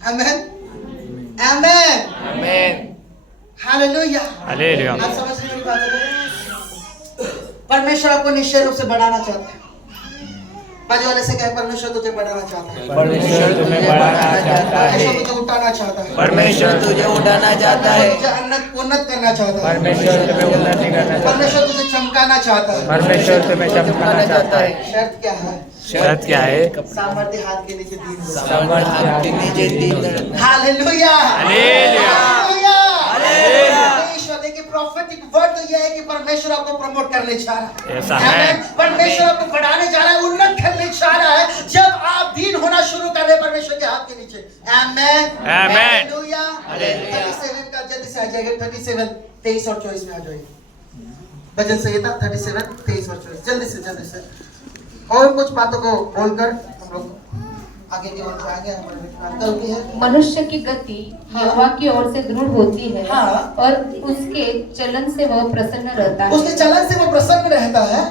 आमेन, आमेन, आमेन, hallelujah. Hallelujah. आप समझ रहे मेरी बात? परमेश्वर आपको निश्चय रूप से बढ़ाना चाहता है। बाजू वाले से कहे, परमेश्वर तुझे बढ़ाना चाहता है, परमेश्वर तुम्हें बढ़ाना चाहता है, परमेश्वर तुझे उठाना चाहता है, परमेश्वर तुझे उठाना चाहता है, तुझे उन्नत करना चाहता है, परमेश्वर तुम्हें उन्नति करना चाहता है, परमेश्वर तुझे चमकाना चाहता है। परमेश्वर तुम्हें चमकाना चाहता है। शर्त क्या है? शर्त क्या है? सामर्थ्य हाथ के नीचे दीन हो। सामर्थ्य हाथ के नीचे दीन हो। Hallelujah, hallelujah, hallelujah. परमेश्वर, देखिए प्रॉफेटिक वर्ड तो यह है कि परमेश्वर आपको प्रमोट करने चाह रहा है। ऐसा है। आमेन। परमेश्वर आपको बढ़ाने जा रहा है, उन्नत करने चाह रहा है। जब आप दीन होना शुरू कर रहे हैं परमेश्वर के हाथ के नीचे। आमेन, आमेन, हालेलुया। 37 का जल्दी से आ जाएगा, 37, 23 और 24 में आ जाइए। भजन संहिता 37, 23 और 24, जल्दी से और कुछ बातों को बोलकर हम लोग आगे की ओर जाएंगे। हमारे अंकल की है। मनुष्य की गति यहोवा की ओर से दृढ़ होती है, हाँ। और उसके चलन से वह प्रसन्न रहता है। उसके चलन से वो प्रसन्न रहता है।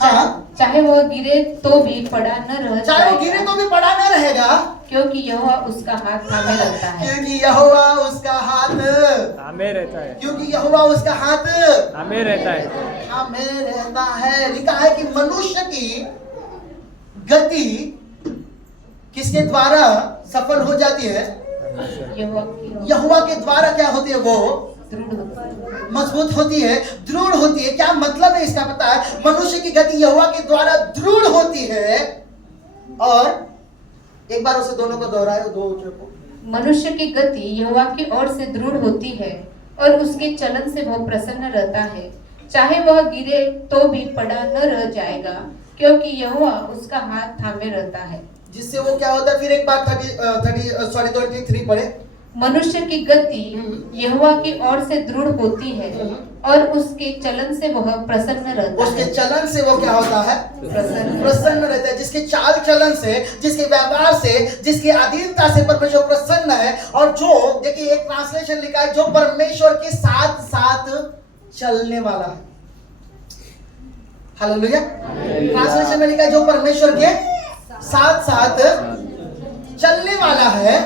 हाँ, चाहे वह गिरे तो भी पड़ा न रह चाहे वो जाएगा, गिरे तो भी पड़ा न रहेगा, क्योंकि यहोवा उसका हाथ थामे रहता है। क्योंकि यहोवा उसका हाथ, हमें रहता है, क्योंकि यहोवा उसका हाथ हमें रहता है। हमें रहता है। लिखा है कि मनुष्य की गति किसके द्वारा सफल हो जाती है? यहोवा की ओर यहोवा के द्वारा क्या होती है? वो दृढ़ होता है। मजबूत होती है, दृढ़ होती है। क्या मतलब है इसका पता है? मनुष्य की गति यहोवा के द्वारा दृढ़ होती है। और एक बार उसे दोनों को दोहराए, दो को। मनुष्य की गति यहोवा की ओर से दृढ़ होती है, और उसके चलन से वह प्रसन्न रहता है। चाहे वह गिरे तो भी पड़ा न रह जाएगा, क्योंकि यहोवा उसका हाथ थामे रहता है। जिससे वो क्या होता है? फिर एक बार 23 पढ़े। मनुष्य की गति यहोवा की ओर से दृढ़ होती है, और उसके चलन से वह प्रसन्न रहता उसके है। चलन से वो क्या होता है? प्रसन्न रहता है। जिसके चाल चलन से, जिसके व्यवहार से, जिसकी अधीनता से परमेश्वर प्रसन्न है। और जो, देखिए एक ट्रांसलेशन लिखा है, जो परमेश्वर के साथ साथ चलने वाला है। हालेलुया। ट्रांसलेशन में लिखा है जो परमेश्वर के साथ साथ चलने वाला है।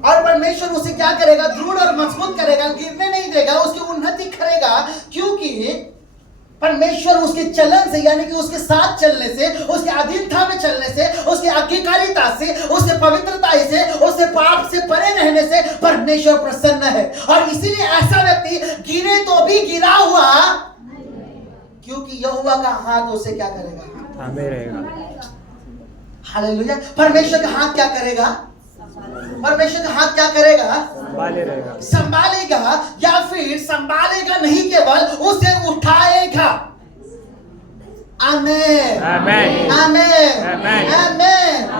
और परमेश्वर उसे क्या करेगा? दृढ़ और मजबूत करेगा, गिरने नहीं देगा, उसकी उन्नति करेगा। क्योंकि परमेश्वर उसके चलन से, यानी कि उसके साथ चलने से, उसके अधीनता में चलने से, उसकी आज्ञाकारिता से, उसके पवित्रता से, उसके पाप से परे रहने से परमेश्वर प्रसन्न है। और इसीलिए ऐसा व्यक्ति गिरे तो भी गिरा हुआ, क्योंकि यहोवा का हाथ उसे क्या करेगा? हमें रहेगा। हालेलुया। परमेश्वर का हाथ क्या करेगा? परमेश्वर का हाथ क्या करेगा? संभाले रहेगा। संभालेगा, या फिर संभालेगा नहीं, केवल उसे उठाएगा। आमेन, आमेन, आमेन, आमेन, आमेन,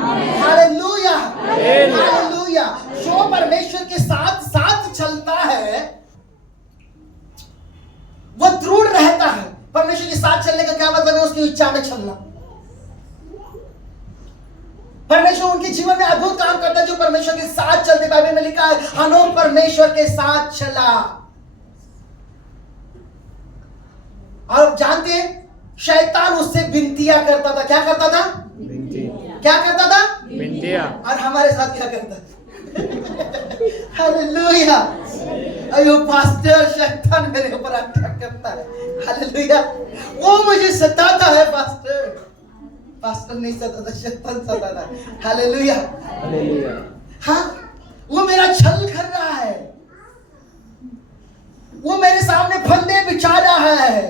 हालेलुया, हालेलुया। हालेलुया। जो परमेश्वर के साथ साथ चलता है वो दृढ़ रहता है। परमेश्वर के साथ चलने का क्या मतलब है? उसकी इच्छा में चलना। परमेश्वर उनके जीवन में अद्भुत काम करता है जो परमेश्वर के साथ चलते। बाइबल में लिखा है हनोक परमेश्वर के साथ चला। और जानते हैं, शैतान उससे विनतियां करता था। क्या करता था? विनती, क्या करता था? विनतियां। और हमारे साथ क्या करता है? हालेलुया। अयो पास्टर, शैतान मेरे ऊपर अटैक करता है। हालेलुया। वो मुझे सताता है पास्टर। पास्टर नहीं सताता, शैतान सताता है। Hallelujah, hallelujah. हाँ, वो मेरा छल कर रहा है, वो मेरे सामने फंदे बिछा रहा है,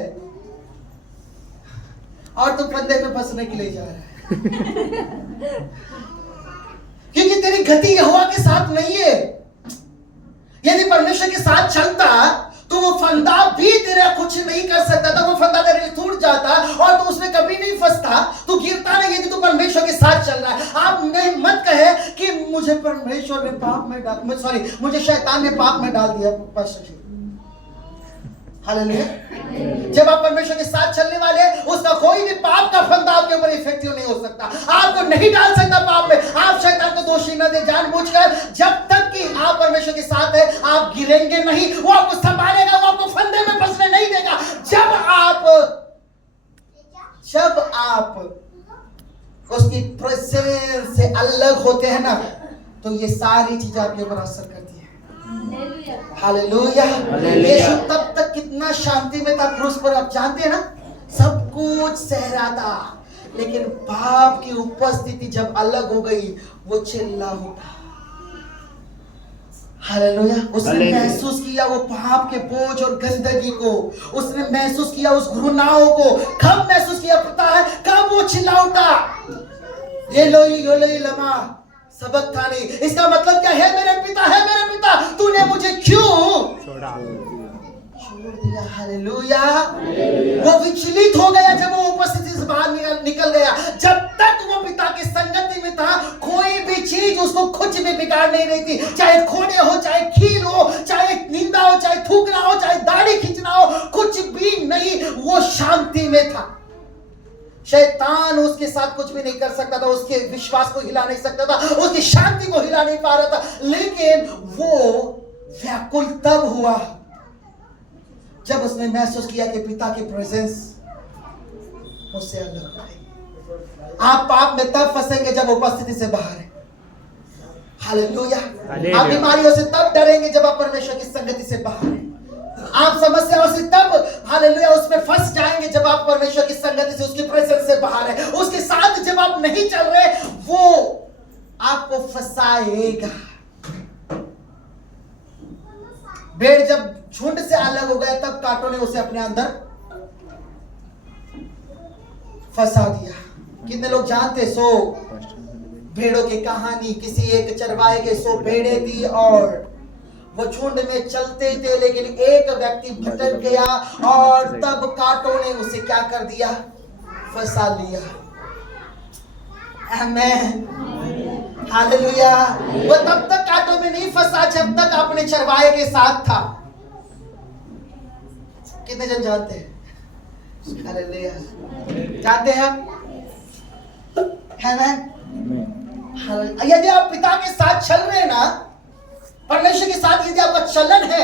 और तू फंदे पे फंसने के लिए जा रहा है। क्योंकि तेरी गति यहोवा के साथ नहीं है। यदि परमेश्वर के साथ चलता तो वो फंदा भी तेरा कुछ नहीं कर सकता था। वो फंदा तेरे लिए टूट जाता और तू उसमें कभी नहीं फंसता, तू गिरता नहीं, यदि तू परमेश्वर के साथ चल रहा है। आप नहीं मत कहे कि मुझे परमेश्वर ने पाप में डाल, सॉरी, मुझे शैतान ने पाप में डाल दिया। Pastor, hallelujah. जब आप परमेश्वर के साथ चलने वाले, उसका कोई भी पाप का फंदा आपके ऊपर इफेक्टिव नहीं हो सकता, आपको नहीं डाल सकता पाप में। आप शैतान को दोषी न दे जानबूझकर। जब तक कि आप परमेश्वर के साथ है, आप गिरेंगे नहीं। वो आपको संभालेगा, वो आपको फंदे में फंसने नहीं देगा। जब आप उसकी प्रेजेंस से अलग होते हैं ना, तो ये सारी चीजें आपके ऊपर असर करती है। हालेलुया। हालेलुया। यीशु तब तक कितना शांति में था क्रूस पर, आप जानते हैं ना, सब कुछ सह रहा था, लेकिन पाप की उपस्थिति जब अलग हो गई वो चिल्ला उठा। हालेलुया। उसने हालेलुया। महसूस किया वो पाप के बोझ और गंदगी को, उसने महसूस किया उस घृणाओं को। कब महसूस किया पता है? कब वो चिल्ला उठा, एलोई लमा सबक्तानी। इसका मतलब क्या है? मेरे पिता तूने मुझे क्यों छोड़ा। छोड़ दिया? हालेलुया। वो विचलित हो गया जब वो उपस्थिति से बाहर निकल गया। जब तक वो पिता की संगति में था, कोई भी चीज उसको कुछ भी बिगाड़ नहीं रही थी। चाहे खोने हो, चाहे खील हो, चाहे निंदा हो, चाहे थूकना हो, चाहे दाढ़ी खींचना हो, कुछ भी नहीं, वो शांति में था। शैतान उसके साथ कुछ भी नहीं कर सकता था, उसके विश्वास को हिला नहीं सकता था, उसकी शांति को हिला नहीं पा रहा था। लेकिन वो व्याकुल तब हुआ जब उसने महसूस किया कि पिता की प्रेजेंस उससे अलग हो गई। आप पाप में तब फंसेंगे जब उपस्थिति से बाहर है। हालेलुया। हालेलुया। आप बीमारियों से तब डरेंगे जब आप परमेश्वर की संगति से बाहर हैं। आप समस्याओं से तब हालेलुया उसमें फंस जाएंगे जब आप परमेश्वर की संगति से, उसकी प्रेजेंस से बाहर है। उसके साथ जब आप नहीं चल रहे, वो आपको फंसाएगा। भेड़ जब झुंड से अलग हो गया, तब कांटों ने उसे अपने अंदर फंसा दिया। कितने लोग जानते? 100 भेड़ों की कहानी। किसी एक चरवाहे के 100 भेड़ें थी और वो झुंड में चलते थे, लेकिन एक व्यक्ति भटक गया और तब कांटों ने उसे क्या कर दिया? फंसा लिया। आमीन। हालेलुया। वो तब तक कांटों में नहीं फंसा जब तक अपने चरवाहे के साथ था। कितने जन जानते हैं? हालेलुया। जानते हैं? यदि आप पिता के साथ चल रहे हैं ना, परमेश्वर के साथ यदि आपका चलन है,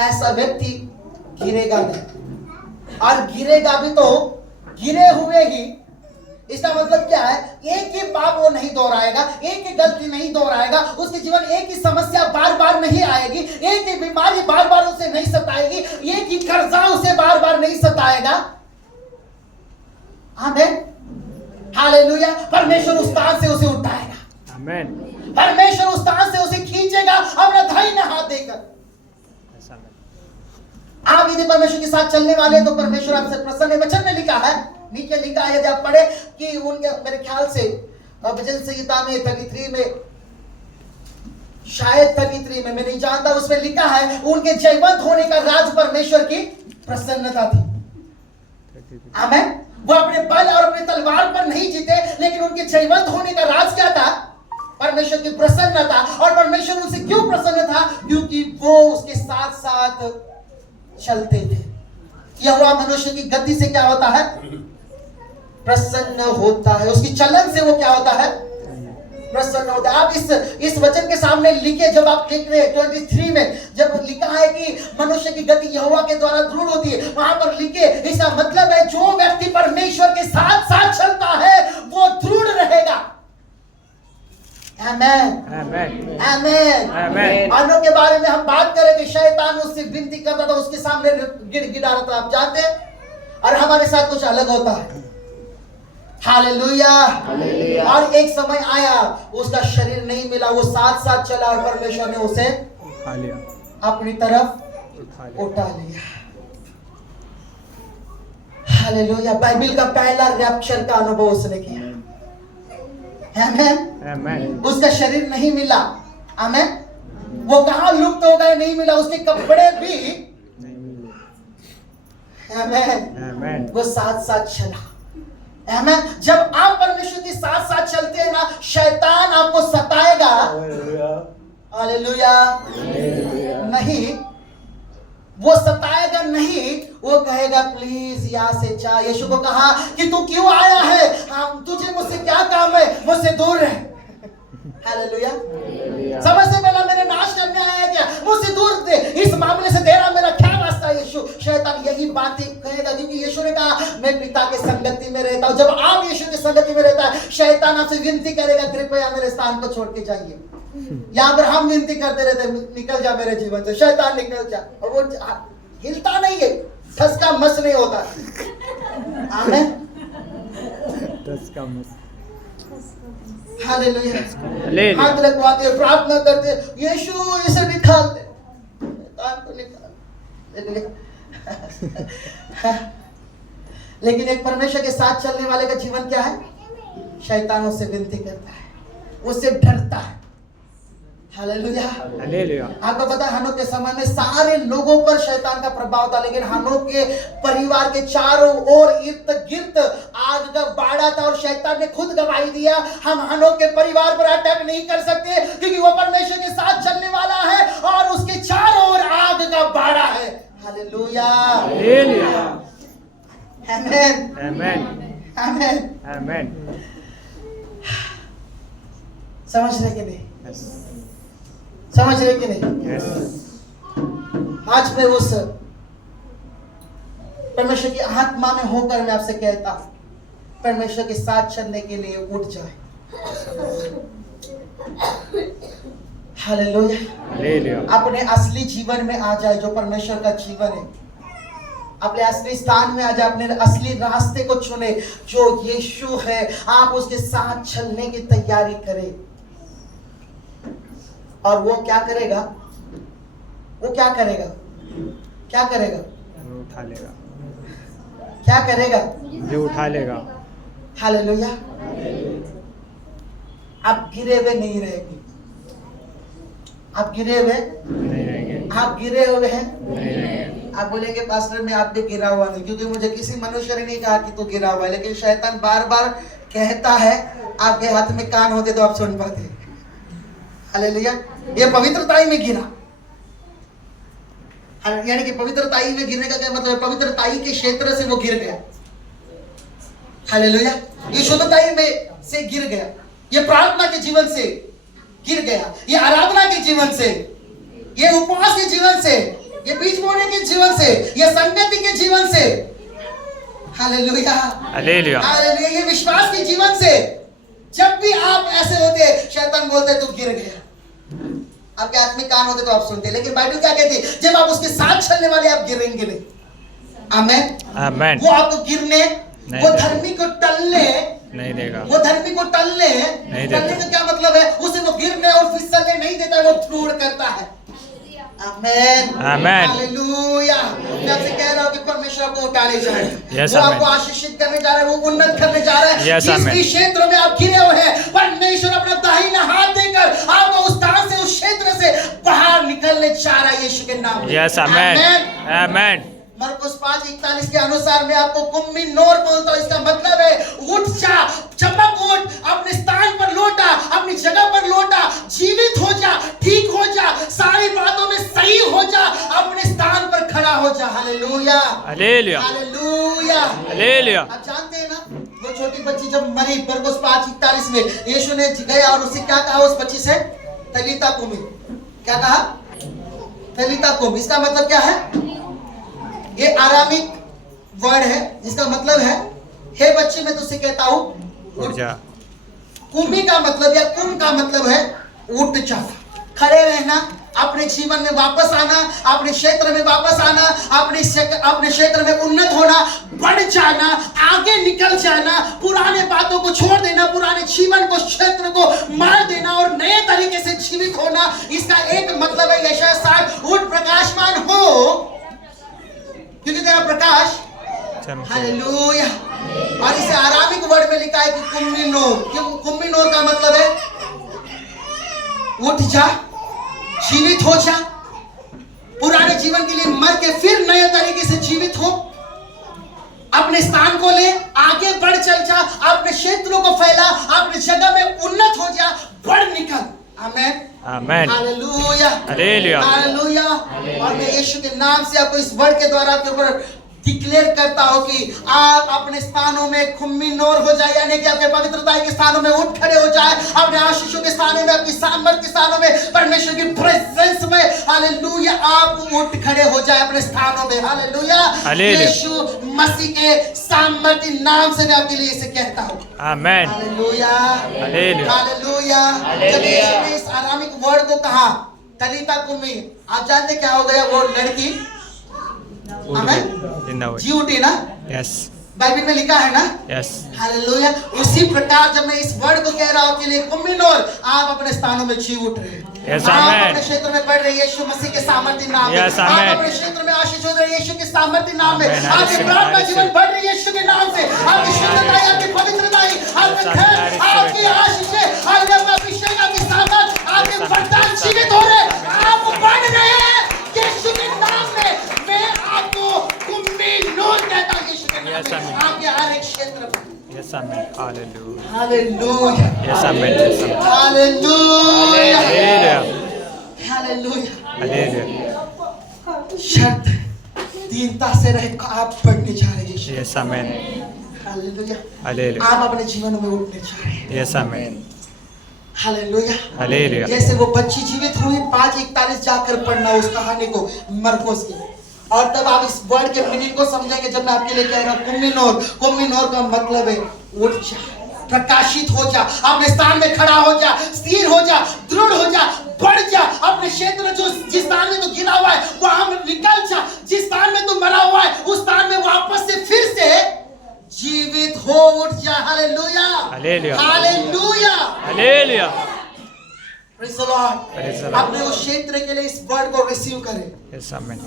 ऐसा व्यक्ति गिरेगा नहीं। और गिरेगा भी तो गिरे हुए ही। इसका मतलब क्या है? एक ही पाप वो नहीं दोहराएगा, एक ही गलती नहीं दोहराएगा, उसके जीवन एक ही समस्या बार बार नहीं आएगी, एक ही बीमारी बार बार उसे नहीं सताएगी, एक ही कर्जा उसे बार बार नहीं सताएगा। आमीन। हालेलुया। परमेश्वर उस स्थान से उसे उठाएगा। आमीन। परमेश्वर उस स्थान से उसे खींचेगा अपना दाहिना हाथ देकर। आप यदि परमेश्वर के साथ चलने वाले हैं तो परमेश्वर आपसे प्रसन्न है। वचन में लिखा है, नीचे लिखा है, यदि आप पढ़े कि उनके, मेरे ख्याल से भजन संहिता में 33 में, शायद 33 में, मैं नहीं जानता, उसमें लिखा है उनके जयवंत होने का राज परमेश्वर की प्रसन्नता थी। आमीन। वो अपने बल और अपने तलवार पर नहीं जीते, लेकिन उनके जयवंत होने का राज क्या था? परमेश्वर की प्रसन्नता। और परमेश्वर उनसे क्यों प्रसन्न था? क्योंकि वो उसके साथ साथ चलते थे। यहोवा मनुष्य की गति से क्या होता है? प्रसन्न होता है। उसकी चलन से वो क्या होता है? प्रसन्न होता है। आप इस वचन के सामने लिखे, जब आप लिख रहे 23 में जब लिखा है कि मनुष्य की गति यहोवा के द्वारा दृढ़ होती है, वहां पर लिखे, इसका मतलब है जो व्यक्ति परमेश्वर के साथ साथ चलता है वो दृढ़ रहेगा। आमीन। आमीन। आमीन। आमीन। अन्यों के बारे में हम बात करें कि शैतान उससे विनती करता था, उसके सामने गिड़गिड़ा रहा था, आप जानते हैं, और हमारे साथ कुछ अलग होता है। हालेलुया। और एक समय आया, उसका शरीर नहीं मिला, वो साथ साथ चला और परमेश्वर ने उसे उठा लिया, अपनी तरफ उठा लिया। हालेलुया। बाइबल का पहला रैप्चर का अनुभव उसने किया। आमीन। आमीन। उसका शरीर नहीं मिला। आमीन। वो कहां लुप्त हो गए? नहीं मिला। उसके कपड़े भी नहीं मिले। आमीन। आमीन। वो साथ साथ चला। आमीन। जब आप परमेश्वर के साथ साथ चलते हैं ना, शैतान आपको सताएगा। हालेलुया। नहीं, वो सताएगा नहीं, वो कहेगा प्लीज यहाँ से जा। यीशु को कहा कि तू क्यों आया है? तुझे मुझसे क्या काम है? मुझसे दूर रह। हालेलुया। सबसे पहला मेरे नाश करने आया है क्या? मुझसे दूर दे। इस मामले से तेरा मेरा क्या वास्ता? यीशु शैतान यही बात कहेगा, क्योंकि यीशु ने कहा मैं पिता के संगति में रहता देता हूं। जब आप यीशु की संगति में रहता है, शैतान आपसे विनती करेगा, कृपया मेरे स्थान को छोड़ के जाइए। यहाँ पर हम विनती करते रहते हैं, निकल जा मेरे जीवन से, शैतान निकल जा, और वो हिलता नहीं है, ठसका मस नहीं होता। आमीन। हालेलुया। हाथ रखवाते, प्रार्थना करते, यीशु इसे निकाल दे, शैतान को निकाल। लेकिन एक परमेश्वर के साथ चलने वाले का जीवन क्या है? शैतानों से विनती करता है, उससे डरता है। हालेलुया। हालेलुया। आपको पता है हनोक के समय में सारे लोगों पर शैतान का प्रभाव था, लेकिन हनोक के परिवार के चारों ओर इर्द गिर्द आग का बाड़ा था, और शैतान ने खुद गवाही दिया, हम हनोक के परिवार पर अटैक नहीं कर सकते, क्योंकि वो परमेश्वर के साथ चलने वाला है और उसके चारों ओर आग का बाड़ा है। हालेलुया। हालेलुया। आमीन। आमेन। आमीन। आमेन। समझ रहे कि नहीं? यस। समझ रहे कि नहीं? यस। आज मैं उस परमेश्वर की आत्मा में होकर मैं आपसे कहता हूं, परमेश्वर के साथ चलने के लिए उठ जाए। हालेलुया। हालेलुया। अपने असली जीवन में आ जाए, जो परमेश्वर का जीवन है। अपने असली स्थान में आ जाए, अपने असली रास्ते को चुने, जो यीशु है। आप उसके साथ चलने की तैयारी करें, और वो क्या करेगा? वो क्या करेगा? क्या करेगा? वो उठा लेगा। क्या करेगा? जो उठा लेगा। हालेलुया। आप गिरे हुए नहीं रहेंगे, आप गिरे हुए नहीं रहेंगे। आप गिरे हुए हैं नहीं रहेंगे। आप बोलेंगे पास्टर मैं आप पे गिरा हुआ नहीं, क्योंकि मुझे किसी मनुष्य ने नहीं कहा कि तू गिरा हुआ है, लेकिन शैतान बार बार कहता है। आपके हाथ में कान होते तो आप सुन पाते। हालेलुया। ये पवित्रताई में गिरा, यानी कि पवित्रताई में गिरने का क्या मतलब है? पवित्रताई के क्षेत्र से वो गिर गया। हालेलुया। ये शुद्धताई में से गिर गया, ये प्रार्थना के जीवन से गिर गया, ये आराधना के जीवन से, ये उपवास के जीवन से, ये बीज बोने के जीवन से, ये संगति के जीवन से। हालेलुया। हालेलुया। हालेलुया। ये विश्वास के जीवन से। जब भी आप ऐसे होते, शैतान बोलते तू गिर गया। आपके हाथ में कान होते तो आप सुनते, लेकिन बाइबल क्या कहती है? जब आप उसके साथ चलने वाले, आप गिरेंगे नहीं। आमेन। आमेन। वो आपको गिरने, वो धर्मी को टलने नहीं देगा। वो धर्मी को टलने देता। का क्या मतलब है? उसे वो गिरने और फिसलने नहीं देता, वो दृढ़ करता है। आमेन। आमेन। हालेलुया। मैं आपसे कह रहा हूं कि परमेश्वर आपको उठाने जा रहा है, Yes, वो आमेन। आपको आशीषित करने जा रहा है, वो उन्नत करने जा रहा है। Yes, जिस आमेन। भी क्षेत्र में आप गिरे हुए हैं, परमेश्वर अपना दाहिना हाथ देकर आपको उस स्थान से, उस क्षेत्र से बाहर निकलने जा रहा है, यीशु के नाम में। यस। आमेन। आमेन। मरकुस 5:41 के अनुसार मैं आपको कुम्मी नोर बोलता हूं। इसका मतलब है उठ जा, चमक उठ, अपने स्थान पर लौटा, अपनी जगह पर लौटा, जीवित हो जा, ठीक हो जा, सारी बातों में सही हो जा, अपने स्थान पर खड़ा हो जा। हालेलुया। हालेलुया। हालेलुया। हालेलुया। आप जानते हैं ना, वो छोटी बच्ची जब मरी, मरकुस 5:41 में यीशु ने गया और उसे क्या कहा? उस बच्ची से तलीता कुमी। क्या कहा? तलीता कुमी। इसका मतलब क्या है? ये आरामिक वर्ड है, जिसका मतलब है हे बच्ची मैं तुझसे कहता हूं उठ जा। कुमी का मतलब या कुम का मतलब है उठ जा, खड़े रहना, अपने जीवन में वापस आना, अपने क्षेत्र में वापस आना, अपने क्षेत्र में उन्नत होना, बढ़ जाना, आगे निकल जाना, पुराने बातों को छोड़ देना, पुराने जीवन को, क्षेत्र को मार देना और नए तरीके से जीवित होना। इसका एक मतलब है यशायाह 60, उठ प्रकाशमान हो, क्योंकि तेरा प्रकाश। हालेलुया। और इसे आरामिक वर्ड में लिखा है कि कुम्मी नोर। क्यों? कुम्मी नोर का मतलब है उठ जा, जीवित हो जा, पुराने जीवन के लिए मर के फिर नए तरीके से जीवित हो, अपने स्थान को ले, आगे बढ़ चल जा, अपने क्षेत्रों को फैला, अपनी जगह में उन्नत हो जा, बढ़ निकल। आमेन। आमेन। हालेलुया। हालेलुया। हालेलुया। और मैं यीशु के नाम से आपको इस वर्ड के द्वारा आपके ऊपर डिक्लेयर करता हूं कि आप अपने स्थानों में कुम्मी नोर हो जाए, यानी कि आपके पवित्रता के स्थानों में उठ खड़े हो जाए, अपने आशीषों के स्थानों में, अपनी सामर्थ के स्थानों में, परमेश्वर की प्रेजेंस में, हालेलुया, आप उठ खड़े हो जाए अपने स्थानों में। Hallelujah, hallelujah. यीशु मसीह के सामर्थी नाम से मैं आपके लिए इसे कहता हूँ। आमेन। Hallelujah, hallelujah. हालेलुया। जब यीशु ने इस आरामिक वर्ड को कहा तलीता कुम्मी, आप जानते क्या हो गया? वो लड़की जी उठी ना, यस बाइबल में लिखा है ना। Yes hallelujah. उसी प्रकार जब मैं इस वर्ड को कह रहा हूँ कि कुम्मीनोर, आप अपने स्थानों में जी उठ रहे हैं। Yes, आप amen. अपने क्षेत्र में बढ़ रहे हैं यीशु मसीह के सामर्थी नाम में। Yes, आप amen. अपने क्षेत्र में आशीष हो रहे हैं यीशु के सामर्थी नाम में। Amen. I आपकी receive, प्रार्थना I जीवन receive. बढ़ रही है यीशु के नाम से। आपकी शुद्धता, आपकी पवित्रता, आपका Yes, खैर, I receive आपकी it. आशीष, आपका अभिषेक, आपकी सामर्थ, आपके वरदान जीवित हो रहे हैं। आप बढ़ रहे हैं यीशु के नाम में। मैं आपको कुम्मीनोर कहता हूँ यीशु के नाम Yes, में। amen. आपके हर एक क्षेत्र में। Yes amen. Hallelujah. Hallelujah, yes amen. Yes amen. Hallelujah, hallelujah. Hallelujah. Hallelujah. शर्त दीनता से रहे, आप बढ़ने जा रहे हैं। Yes amen. हालेलुया। हालेलुया। आप अपने जीवन में उठने जा रहे हैं। Yes amen. Hallelujah, hallelujah. जैसे वो बच्ची जीवित हुई, 5:41 जाकर पढ़ना उस कहानी को मरकुस की, और तब आप इस वर्ड के मीनिंग को समझेंगे। जब मैं आपके लिए कह रहा हूँ कुम्मीनोर, कुम्मीनोर का मतलब है उठ जा, प्रकाशित हो जा, अपने स्थान में खड़ा हो जा, स्थिर हो जा, दृढ़ हो जा, बढ़ जा। अपने क्षेत्र जो जिस स्थान में तो गिरा हुआ है वहां निकल जा। जिस स्थान में तो मरा हुआ है उस स्थान में वापस से फिर से जीवित हो उठ जा। Hallelujah, hallelujah. Hallelujah, hallelujah. Praise the Lord. Praise the Lord. अपने उस क्षेत्र के लिए इस वर्ड को रिसीव करें। Yes amen.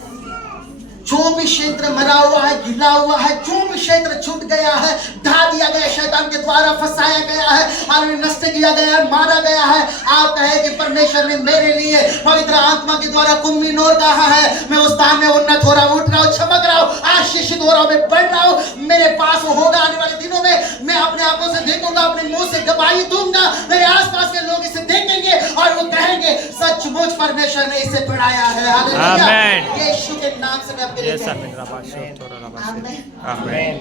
जो भी क्षेत्र मरा हुआ है, गिरा हुआ है, जो भी क्षेत्र छूट गया है, ढा दिया गया, शैतान के द्वारा फंसाया गया है, और नष्ट किया गया है, मारा गया है, आप कहे कि परमेश्वर ने मेरे लिए पवित्र आत्मा के द्वारा कुम्मीनोर कहा है। मैं उस स्थान में उन्नत हो रहा हूँ, उठ रहा हूँ, चमक रहा हूँ, आशीषित हो रहा हूँ, मैं बढ़ रहा हूँ। मेरे पास वो होगा आने वाले दिनों में। मैं अपने आंखों से देखूंगा, अपने मुंह से गवाही दूंगा, मेरे आसपास के लोग इसे देखेंगे और वो कहेंगे सचमुच परमेश्वर ने इसे बढ़ाया है। हालेलुया, आमेन। यीशु के नाम से मैं आपके लिए यस कहता आमेन। हूं। रबाशो तोरा रबाशो। Amen. Amen.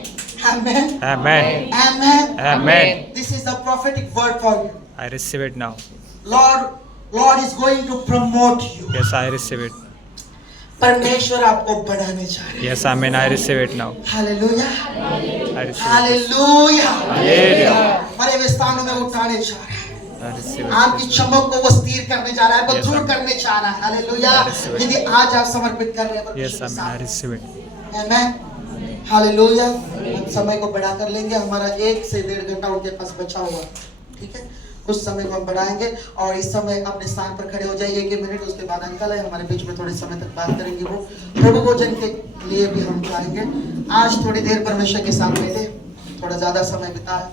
Amen. Amen. Amen. Amen. This is the prophetic word for you. I receive it now. Lord is going to promote you. Yes, I receive it. परमेश्वर आपको बढ़ाने जा रहे हैं। Yes, amen. I receive it now. Hallelujah, I receive it. Hallelujah, hallelujah. मरे हुए स्थानों में उठाने जा रहा है। I receive it. आपकी चमक को वो स्थिर करने जा रहा है, वो Yes, दृढ़ amen. करने जा रहा है। हालेलुया। I receive it. यदि आज आप समर्पित कर रहे हैं Yes, परमेश्वर के amen. I साथ, receive it. Amen, hallelujah. हम समय को बढ़ा कर लेंगे, हमारा 1 से 1.5 घंटा उनके पास बचा हुआ, ठीक है। कुछ समय को हम बढ़ाएंगे और इस समय अपने स्थान पर खड़े हो जाइए 1 मिनट। उसके बाद अंकल है हमारे बीच में, थोड़े समय तक बात करेंगे। वो प्रभु भोजन के लिए भी हम जाएंगे। आज थोड़ी देर परमेश्वर के साथ बैठे, थोड़ा ज्यादा समय बिताए।